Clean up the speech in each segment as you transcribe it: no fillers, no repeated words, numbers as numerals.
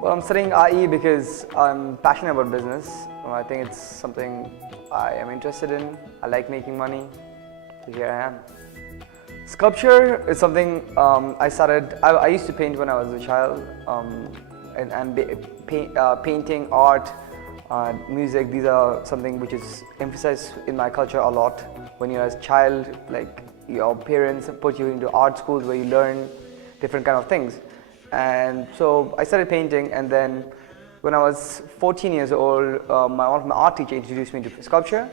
Well, I'm studying IE because I'm passionate about business. I think it's something I am interested in. I like making money, so here I am. Sculpture is something I started. I used to paint when I was a child, painting, art, music. These are something which is emphasized in my culture a lot. When you're a child, like your parents put you into art schools where you learn different kind of things. And so I started painting, and then when I was 14 years old, one of my art teacher introduced me to sculpture.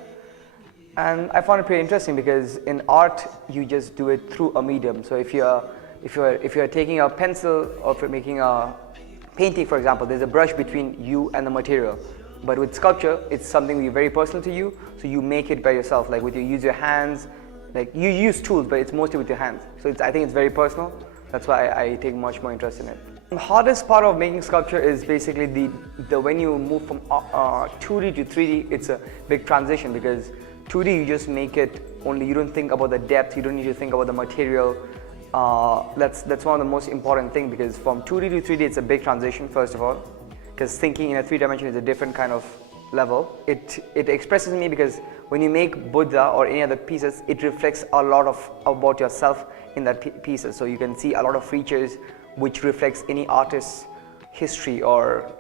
And I found it pretty interesting because in art you just do it through a medium. So if you're taking a pencil or if you're making a painting, for example, there's a brush between you and the material. But with sculpture, it's something very personal to you, so you make it by yourself. Like you use your hands, like you use tools, but it's mostly with your hands. So I think it's very personal. That's why I take much more interest in it. The hardest part of making sculpture is basically the when you move from 2D to 3D, it's a big transition because 2D you just make it only, you don't think about the depth, you don't need to think about the material. That's one of the most important things because from 2D to 3D it's a big transition first of all, because thinking in a 3-dimension is a different kind of level. It expresses me because when you make Buddha or any other pieces, it reflects a lot about yourself in that pieces. So you can see a lot of features which reflects any artist's history or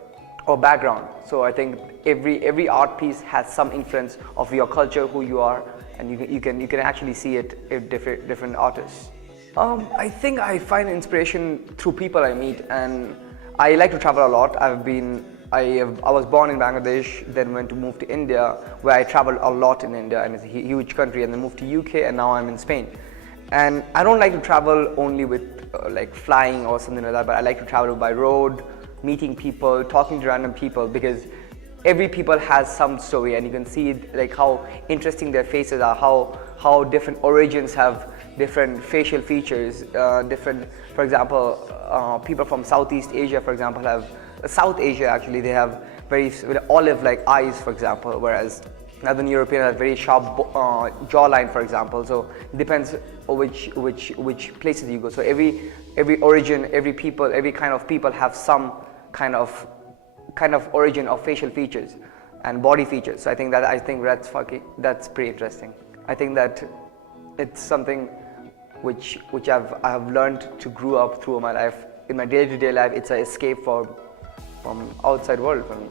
background. So I think every art piece has some influence of your culture, who you are, and you can actually see it in different artists. I think I find inspiration through people I meet, and I like to travel a lot. I was born in Bangladesh, then went to move to India, where I traveled a lot in India, and it's a huge country, and then moved to UK, and now I'm in Spain. And I don't like to travel only with like flying or something like that, but I like to travel by road, meeting people, talking to random people, because every people has some story, and you can see like how interesting their faces are, how different origins have different facial features, for example, people from Southeast Asia, for example, have South Asia actually, they have very olive-like eyes, for example, whereas Northern European have very sharp jawline, for example. So it depends which places you go. So every origin, every people, every kind of people have some kind of origin of facial features and body features. So I think that's pretty interesting. I think that it's something which I have learned to grow up through my life. In my day-to-day life, it's an escape from outside world for me.